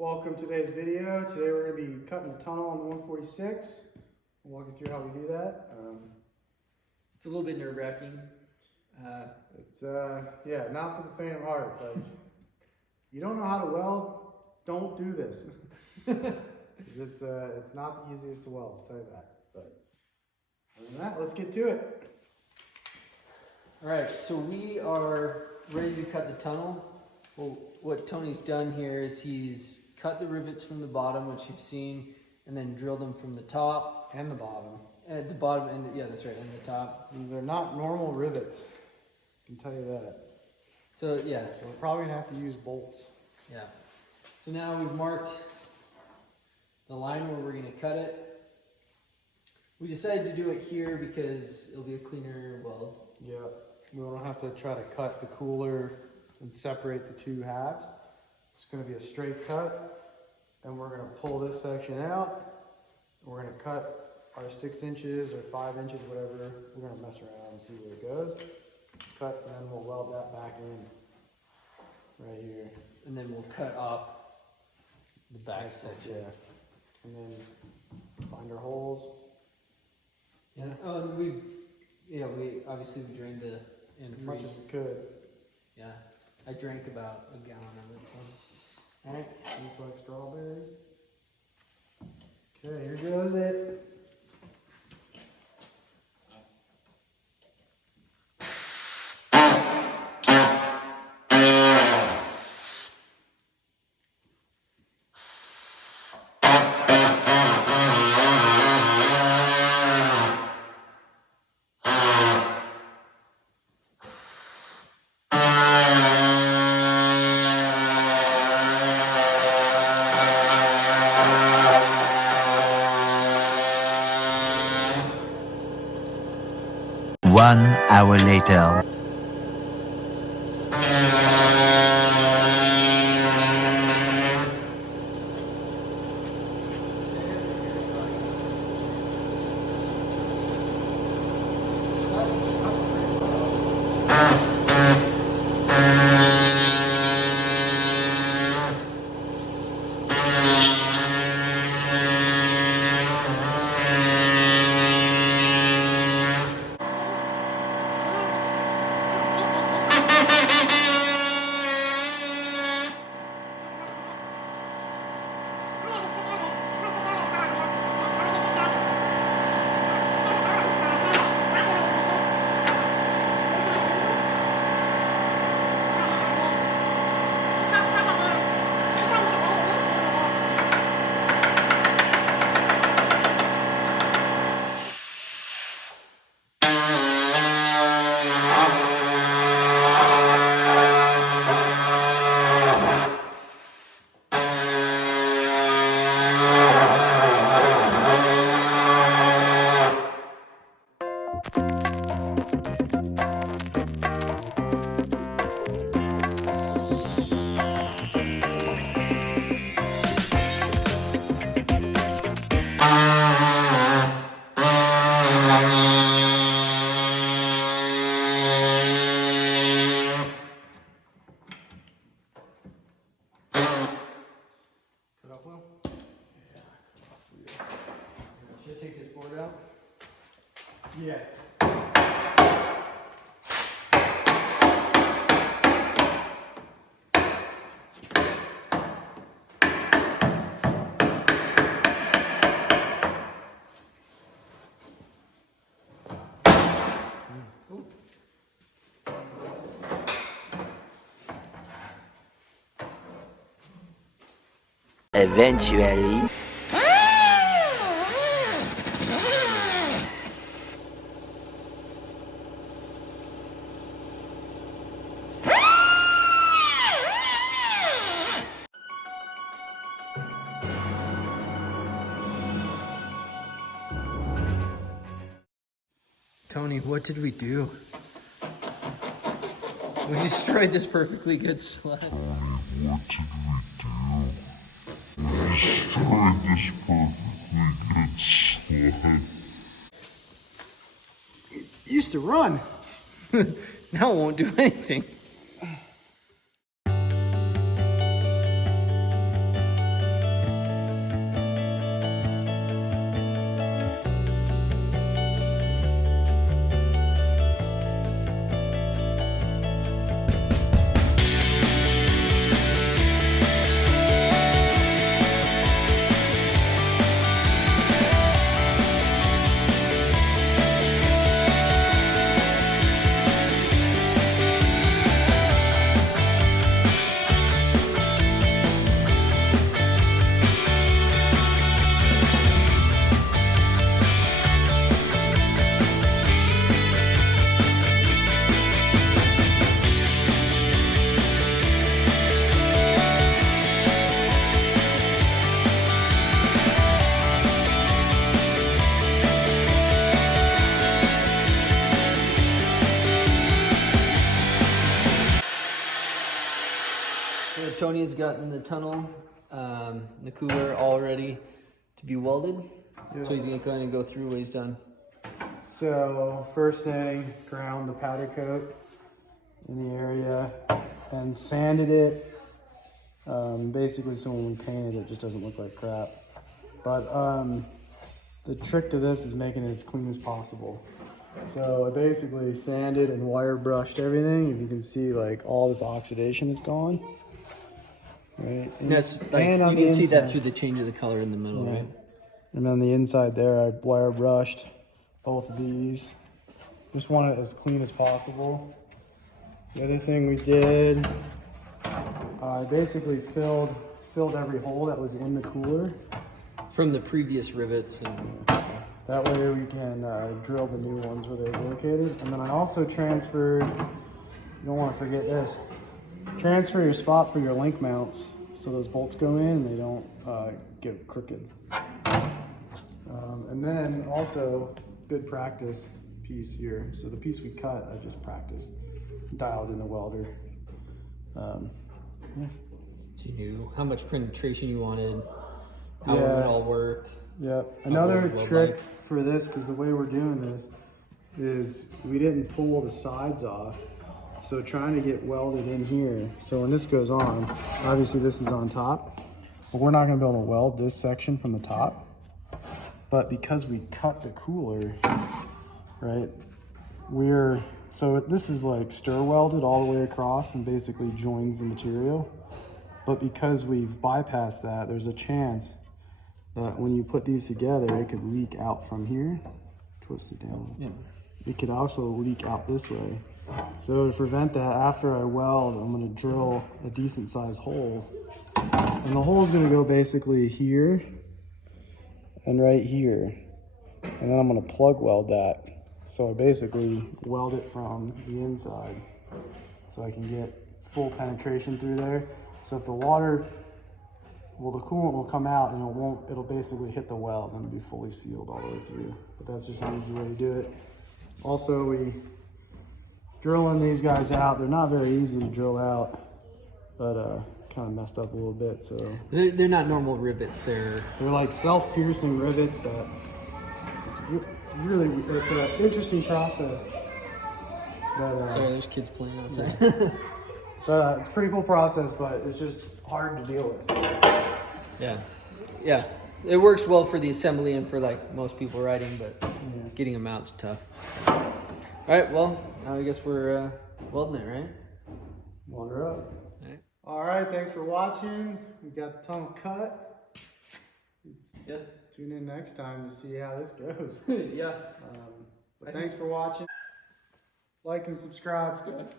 Welcome to today's video. Today we're going to be cutting the tunnel on the 146. I'll walk you through how we do that. It's a little bit nerve-wracking. It's not for the faint of heart, but you don't know how to weld, don't do this. It's not the easiest to weld, I'll tell you that. But other than that, let's get to it. All right, so we are ready to cut the tunnel. Well, what Tony's done here is he's cut the rivets from the bottom, which you've seen, and then drilled them from the top And the bottom. at the bottom, and yeah, that's right, and the top. These are not normal rivets, I can tell you that. So yeah, So we're probably going to have to use bolts. yeah. So now we've marked the line where we're going to cut it. We decided to do it here because it'll be a cleaner weld. Yeah, we don't have to try to cut the cooler and separate the two halves. It's going to be a straight cut, and we're going to pull this section out. We're going to cut our 6 inches or 5 inches, whatever. We're going to mess around and see where it goes. Cut, and then we'll weld that back in right here. And then we'll cut off the back section. Yeah. And then find our holes. Yeah. Oh, and we obviously we drained the As much as we could. Yeah. I drank about a gallon of it. So. Alright, tastes like strawberries. Okay, here goes it. One hour later. Should I take this board out? Yeah. Eventually. Tony, what did we do? We destroyed this perfectly good sled. What did we do? We destroyed this perfectly good sled. It used to run. Now it won't do anything. Tony has gotten the tunnel, the cooler all ready to be welded. Yeah. So he's gonna kind of go through what he's done. So first thing, ground the powder coat in the area and sanded it. Basically, so when we painted it, just doesn't look like crap. But the trick to this is making it as clean as possible. So I basically sanded and wire brushed everything. If you can see, like all this oxidation is gone. Right. And that's like you on the can see that inside. through the change of the color in the middle, Yeah. right? And on the inside there, I wire brushed both of these. Just want it as clean as possible. The other thing we did, I basically filled every hole that was in the cooler. From the previous rivets and That way we can drill the new ones where they're located. And then I also transferred, you don't want to forget this, transfer your spot for your link mounts so those bolts go in and they don't get crooked. And then also, good practice piece here. So the piece we cut, I just practiced, dialed in the welder. so you knew how much penetration you wanted, how it Yeah. would all work. Yep. How Another well trick like. for this, because the way we're doing this, is we didn't pull the sides off. So trying to get welded in here. So when this goes on, obviously this is on top, but we're not gonna be able to weld this section from the top. But because we cut the cooler, right, so this is like stir welded all the way across and basically joins the material. But because we've bypassed that, there's a chance that when you put these together, it could leak out from here. Twist it down. Yeah. It could also leak out this way. So to prevent that, after I weld, I'm gonna drill a decent sized hole. And the hole is gonna go basically here and right here. And then I'm gonna plug weld that. So I basically weld it from the inside so I can get full penetration through there. So if the water, well, the coolant will come out and it'll basically hit the weld and be fully sealed all the way through. But that's just an easy way to do it. Also, we drilling these guys out. They're not very easy to drill out, but kind of messed up a little bit. So They're not normal rivets. They're like self-piercing rivets that it's an interesting process. But sorry, there's kids playing outside. but it's a pretty cool process, but it's just hard to deal with. Yeah. It works well for the assembly and for like most people riding, but getting them out's tough. All right, well, now I guess we're welding it, right? Weld her up. All right. All right, thanks for watching. We got the tunnel cut. Yeah. Tune in next time to see how this goes. Yeah. But thanks for watching. Like and subscribe.